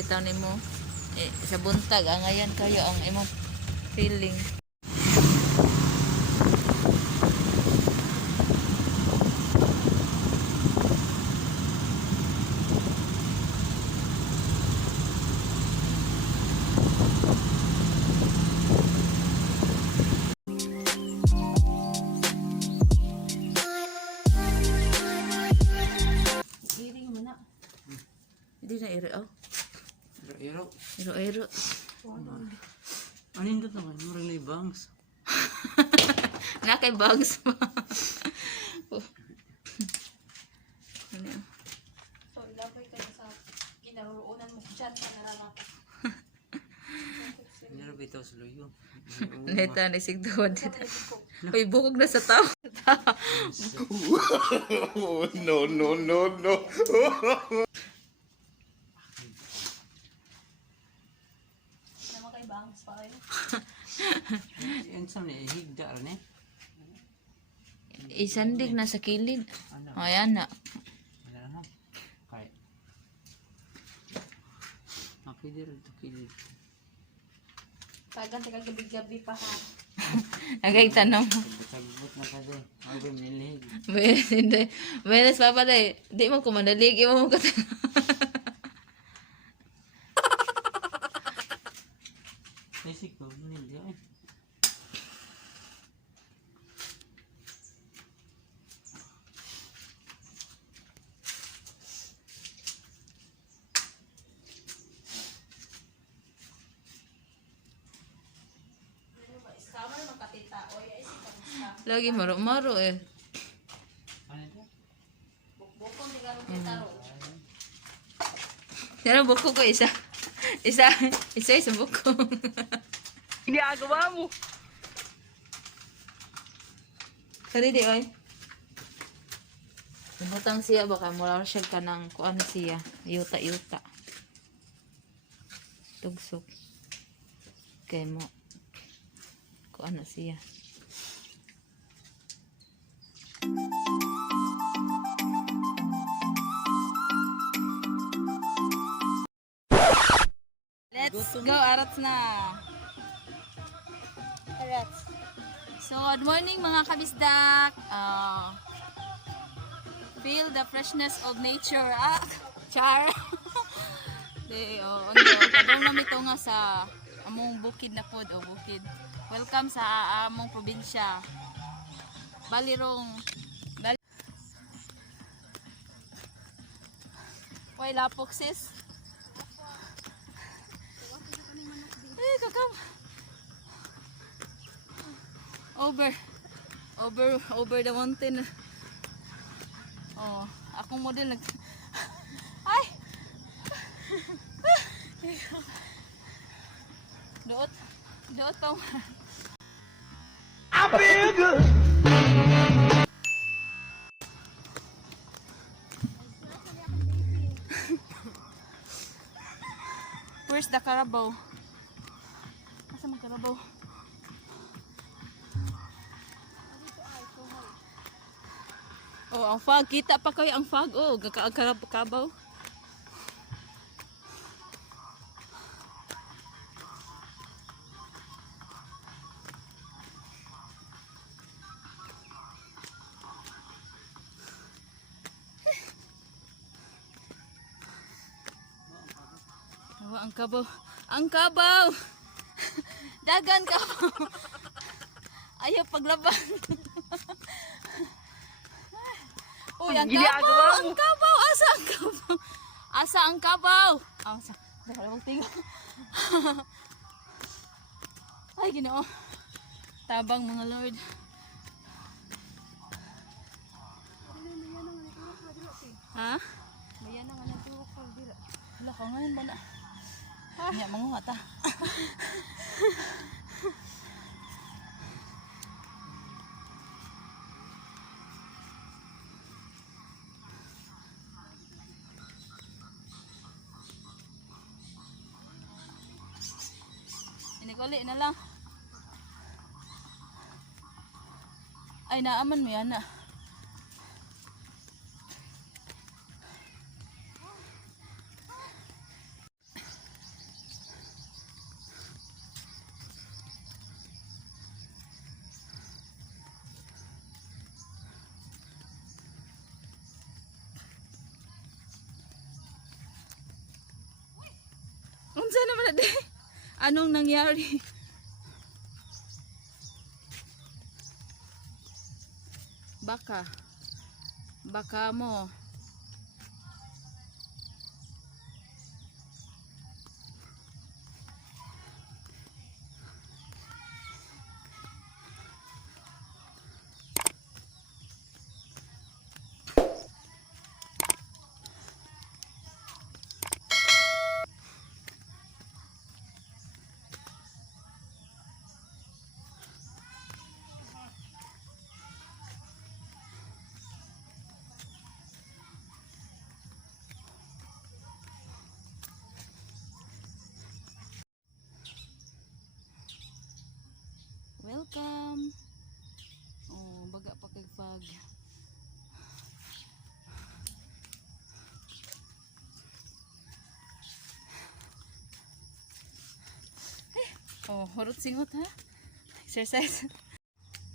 bitaw nimo sa buntag ngayon kayo ang imong feeling. Hindi na iro. Iro. Ano yung dito naman? Murang na ibangs. Nakay bags pa. So, ilabay ka sa ginaroonan mo dyan sa nararapat. Nero bitaw sa luyo. Neta, nasigduhan dito. Uy, bukog na sa tao. No. Naman kay bangs pa kayo. Yan sa mga higda rin eh. Isandig na sa kilid. Ayan na. Wala na. Kaya. Pwede rin ito kilid. Tagan taga gabi-gabi pa ha. Nagay tanong. Sagbot na ka din. Ako yung nilihig. Hindi. Benes pa pala eh. Di mo kumanalig. Iwan mo katanong. Isik ko. Nilihig eh. Scammer makatita. O, ay si scam. Lagi maro-maro eh. Ano ito? Bukbukon di ka rin kitaro. Yan ang buko ko isa. Isa buko. Ginagawa mo. Kali di oy. Lumutang siya baka mula siya ka ng kuan siya. Yuta. Tugsok. Kay mo. Kuan na siya. Let's go, arats na. Arats. So, good morning mga kabisdak. Feel the freshness of nature. Char. Kadong namin ito nga sa among bukid na pod o bukid. Welcome sa among probinsya. Balirong. Why lapok sis? Eh, kakam. Over the mountain. Oh, akong model nag ay. Doot pa. I feel good. Where's the Carabao? Asa man Carabao? Oh, ang fog. Kita pa kayo ang fog. Oh, Carabao. Oh, ang kabaw. Ang kabaw! Dagan kabaw! Ayaw paglaban. Uy, ang kabaw! Ang kabaw! Asa ang kabaw? Asa ang kabaw? Asa? Nakalawang tingin. Ay, Ginoo. Tabang mga lord. Ha? Mayan na nga nagtuwak ko dila. Wala ka ngayon ba na? Hindi, manguha ta. Inikuli na lang. Ay, naaman mo yan na. naman na anong nangyari? Baka mo. Welcome. Oh, baga pa kay fog. Oh, hurot singot ha. Exercise.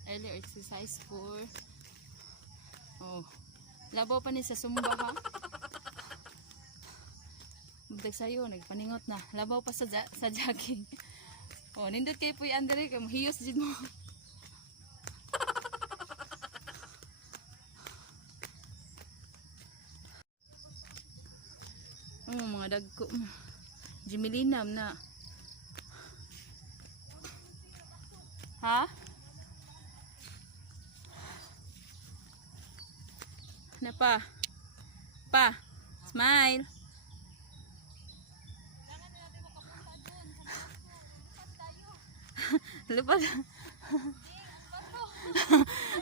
Earlier exercise for. Oh. Labaw pa ni sa sumba ha. Magdag sayo, nagpaningot na. Labaw pa sa jogging. Oh, nindot kay puy andre kay mahiyos jud mo. Oh, mga dagko. Jimilinam na. Ha? Na pa. Pa. Smile. Lupad.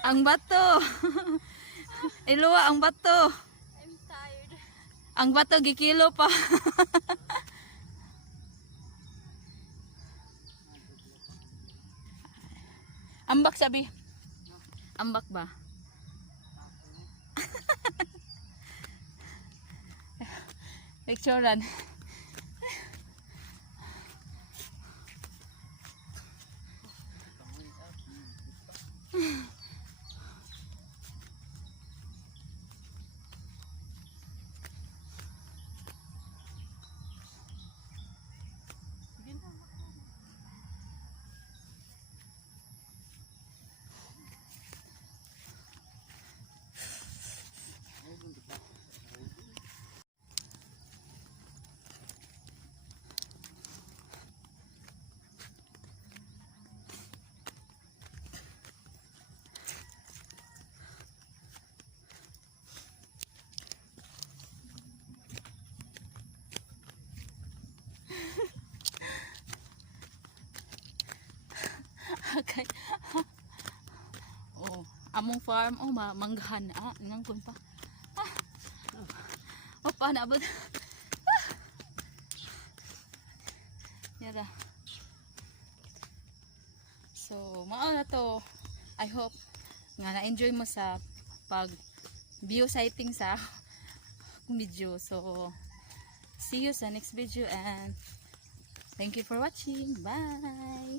Ang bato. Iluwa ang bato. I'm tired. Ang bato gikilo pa. Ambak sabi. Ambak ba? Picturean. Okay. Oh, among farm oh manggahan nangkon pa. Opa na abot. Yara. So, mao na to. I hope nga na-enjoy mo sa pag view sighting sa video. So, see you sa next video and thank you for watching. Bye.